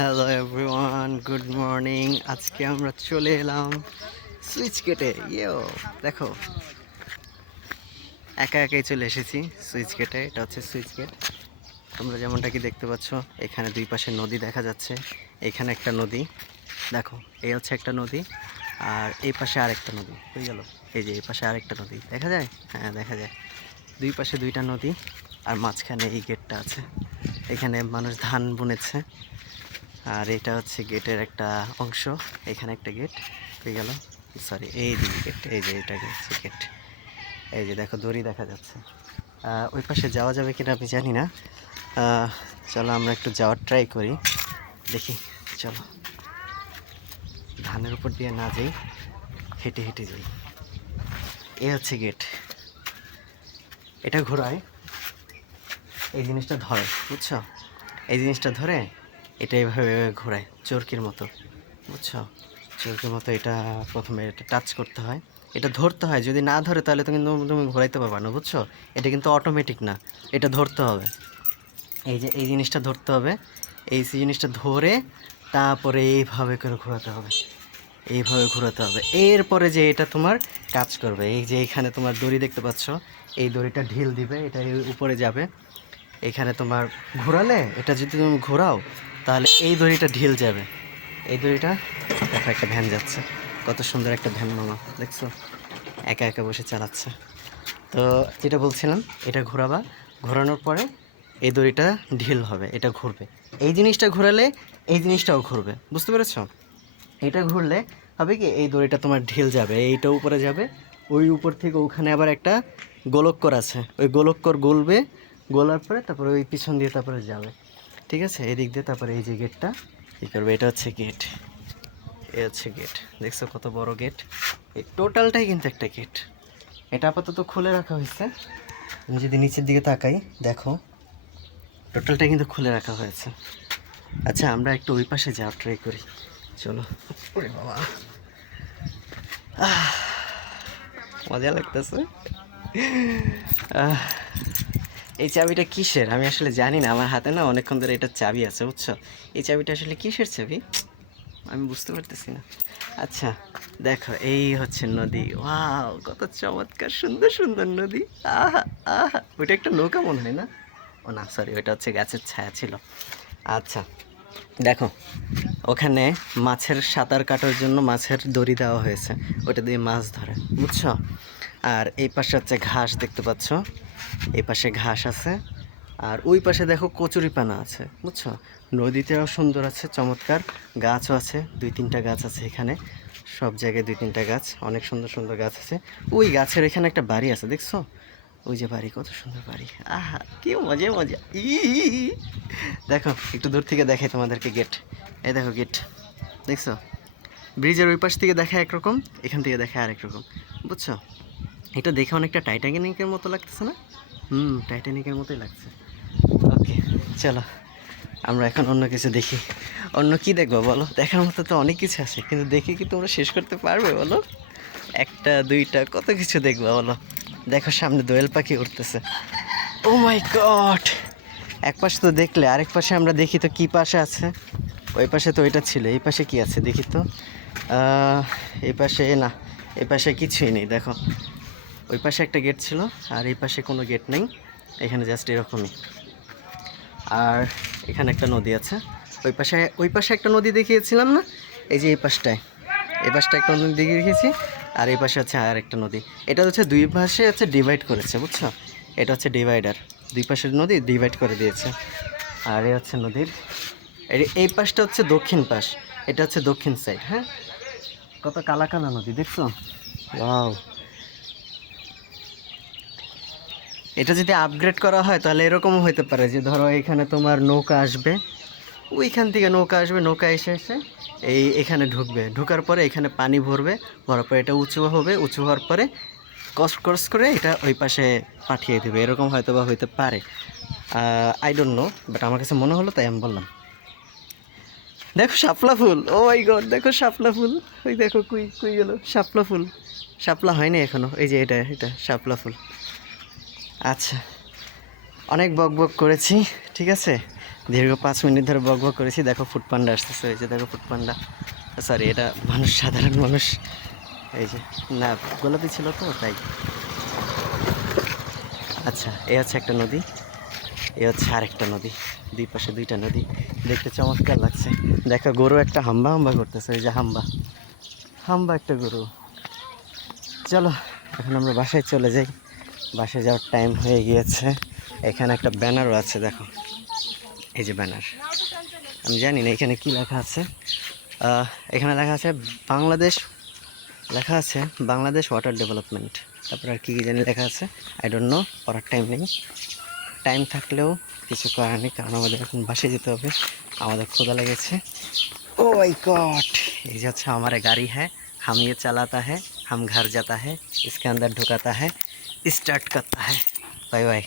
Hello everyone, good morning. আজকে আমরা চলে এলাম সুইচ গেটে। দেখো, একা একাই চলে এসেছি সুইচ গেটে। এটা হচ্ছে সুইচ গেট। তোমরা যেমনটা কি দেখতে পাচ্ছ, এখানে দুই পাশে নদী দেখা যাচ্ছে। এখানে একটা নদী, দেখো, এই হচ্ছে একটা নদী, আর এই পাশে আরেকটা নদী। হয়ে গেল, এই যে এই পাশে আরেকটা নদী দেখা যায়। হ্যাঁ, দেখা যায়। দুই পাশে দুইটা নদী, আর মাঝখানে এই গেটটা আছে। এখানে মানুষ ধান বুনেছে। আর এটা হচ্ছে গেটের একটা অংশ। এখানে একটা গেট হয়ে গেল, সরি, এই দিকে গেট, এই যে এটা হচ্ছে গেট। এই যে দেখো, দড়ি দেখা যাচ্ছে। ওই পাশে যাওয়া যাবে কিনা আমি জানি না। চলো আমরা একটু যাওয়ার ট্রাই করি, দেখি। চলো, ধানের উপর দিয়ে না যাই, হেঁটে হেঁটে যাই। এ হচ্ছে গেট। এটা ঘোরায়, এই জিনিসটা ধরে, বুঝছো? এই জিনিসটা ধরে এটা এইভাবে ঘোরায় চরকির মতো, বুঝছো? চরকির মতো। এটা প্রথমে এটা টাচ করতে হয়, এটা ধরতে হয়। যদি না ধরে তাহলে তো কিন্তু তুমি ঘোরাইতে পারবে না, বুঝছো? এটা কিন্তু অটোমেটিক না, এটা ধরতে হবে। এই যে এই জিনিসটা ধরতে হবে, এই জিনিসটা ধরে তারপরে এইভাবে করে ঘোরাতে হবে, এইভাবে ঘোরাতে হবে। এরপরে যে এটা তোমার কাজ করবে। এই যে এখানে তোমার দড়ি দেখতে পাচ্ছ, এই দড়িটা ঢিল দিবে, এটা উপরে যাবে। এখানে তোমার ঘোরালে, এটা যদি তুমি ঘোরাও তাহলে এই দড়িটা ঢিল যাবে। এই দড়িটা, দেখো একটা ভ্যান যাচ্ছে, কত সুন্দর একটা ভ্যান, মামা দেখছো? একা একা বসে চালাচ্ছে। তো যেটা বলছিলাম, এটা ঘোরাবা, ঘোরানোর পরে এই দড়িটা ঢিল হবে, এটা ঘুরবে। এই জিনিসটা ঘোরালে এই জিনিসটাও ঘুরবে, বুঝতে পেরেছো? এটা ঘুরলে হবে কি, এই দড়িটা তোমার ঢিল যাবে, এইটা উপরে যাবে। ওই উপর থেকে ওখানে আবার একটা গোলক্কর আছে, ওই গোলক্কর গলবে, গলার পরে তারপরে ওই পিছন দিয়ে তারপরে যাবে। ঠিক আছে, এদিক দিয়ে তারপরে এই যে গেটটা কী করবে। এটা হচ্ছে গেট, এ হচ্ছে গেট। দেখছো কত বড় গেট? এই টোটালটাই কিন্তু একটা গেট। এটা আপাতত খুলে রাখা হয়েছে। আমি যদি নিচের দিকে তাকাই, দেখো টোটালটা কিন্তু খুলে রাখা হয়েছে। আচ্ছা, আমরা একটু ওই পাশে যাওয়ার ট্রাই করি, চলো। ওরে বাবা, মজা লাগতেছে। এই চাবিটা কিসের আমি আসলে জানি না। আমার হাতে না অনেকক্ষণ ধরে এটার চাবি আছে, বুঝছো? এই চাবিটা আসলে কিসের চাবি আমি বুঝতে পারতেছি না। আচ্ছা, দেখো, এই হচ্ছে নদী। ওয়াও, কত চমৎকার, সুন্দর সুন্দর নদী। আহা, আহা, ওইটা একটা নৌকা মনে হয় না? ও না, সরি, ওইটা হচ্ছে গাছের ছায়া ছিল। আচ্ছা, দেখো, ওখানে মাছের সাঁতার কাটার জন্য মাছের দড়ি দেওয়া হয়েছে, ওটা দিয়ে মাছ ধরে, বুঝছো? আর এই পাশে হচ্ছে ঘাস দেখতে পাচ্ছ, এই পাশে ঘাস আছে। আর ওই পাশে দেখো কচুরিপানা আছে, বুঝছো? নদীতেও সুন্দর আছে, চমৎকার। গাছও আছে, দুই তিনটা গাছ আছে এখানে, সব জায়গায় দুই তিনটা গাছ, অনেক সুন্দর সুন্দর গাছ আছে। ওই গাছের এখানে একটা বাড়ি আছে, দেখছো? ওই যে বাড়ি, কত সুন্দর বাড়ি। আহা, কি মজা মজা। দেখো, একটু দূর থেকে দেখাই তোমাদেরকে গেট। এই দেখো গেট, দেখছো? ব্রিজের ওই পাশ থেকে দেখা একরকম, এখান থেকে দেখা আরেক রকম, বুঝছো? এটা দেখে অনেকটা টাইটানিকের মতো লাগতেছে না? টাইটানিকের মতোই লাগছে। ওকে, চলো আমরা এখন অন্য কিছু দেখি। অন্য কি দেখবো বলো? দেখার মতো তো অনেক কিছু আছে, কিন্তু দেখে কি তোমরা শেষ করতে পারবে বলো? একটা দুইটা কত কিছু দেখবো বলো? দেখো, সামনে দোয়েল পাখি উঠতেছে। ও মাই গড! এক পাশে তো দেখলে, আরেক পাশে আমরা দেখি তো কি পাশে আছে। ওই পাশে তো ওইটা ছিল, এই পাশে কি আছে দেখি তো। এই পাশে না, এই পাশে কিছুই নেই, দেখো। ওই পাশে একটা গেট ছিল, আর এই পাশে কোনো গেট নেই, এখানে জাস্ট এরকমই। আর এখানে একটা নদী আছে। ওই পাশে একটা নদী দেখিয়েছিলাম না? এই যে এই পাশটায়, এই পাশটা একটা নদী দেখিয়েছি। আর এই পাশে হচ্ছে আর একটা নদী। এটা হচ্ছে দুই পাশে হচ্ছে ডিভাইড করেছে, বুঝছো? এটা হচ্ছে ডিভাইডার, দুই পাশের নদী ডিভাইড করে দিয়েছে। আর এই হচ্ছে নদীর, এই পাশটা হচ্ছে দক্ষিণ পাশ, এটা হচ্ছে দক্ষিণ সাইড। হ্যাঁ, কত কালা কালা নদী, দেখছো? ওয়াও! এটা যদি আপগ্রেড করা হয় তাহলে এরকমও হতে পারে যে, ধরো এখানে তোমার নৌকা আসবে, ওইখান থেকে নৌকা আসবে, নৌকা এসে এসে এখানে ঢুকবে, ঢোকার পরে এখানে পানি ভরবে, ভরার পরে এটা উঁচু হবে, উঁচু হওয়ার পরে ক্রস করে এটা ওই পাশে পাঠিয়ে দেবে, এরকম হয়তো বা হইতে পারে। আই ডোন্ট নো, বাট আমার কাছে মনে হলো, তাই আমি বললাম। দেখো শাপলা ফুল, ও মাই গড, দেখো শাপলা ফুল। ওই দেখো, কুই কুই গেল শাপলা ফুল। শাপলা হয়নি এখনো, এই যে এটা এটা শাপলা ফুল। আচ্ছা, অনেক বক বক করেছি, ঠিক আছে? দীর্ঘ 5 মিনিট ধরে বক বক করেছি। দেখো ফুড পান্ডা আসতেছে, এই যে দেখো ফুড পান্ডা, সরি এটা মানুষ, সাধারণ মানুষ। এই যে না, গোলাপি ছিল তো তাই। আচ্ছা, এই হচ্ছে একটা নদী, এ হচ্ছে আরেকটা নদী, দুই পাশে দুইটা নদী, দেখতে চমৎকার লাগছে। দেখো গরু একটা হাম্বা হাম্বা করতেছে, এই যে হাম্বা হাম্বা একটা গরু। চলো এখন আমরা বাসায় চলে যাই, বাসায় যাওয়ার টাইম হয়ে গিয়েছে। এখানে একটা ব্যানারও আছে, দেখো এই যে ব্যানার, আমি জানি না এখানে কি লেখা আছে। এখানে লেখা আছে বাংলাদেশ, লেখা আছে বাংলাদেশ ওয়াটার ডেভেলপমেন্ট। তারপর আর কী কী জানি লেখা আছে, আই ডোন্ট নো, পড়ার টাইম নেই। টাইম থাকলেও কিছু করার নেই, কারণ আমাদের এখন বাসে যেতে হবে, আমাদের ক্ষুধা লেগেছে। ও মাই गॉड, ये जो अच्छा हमारा गाड़ी है, हम ये चलाता है, हम घर जाता है, इसके अंदर ढुकाता है, स्टार्ट करता है। Bye bye.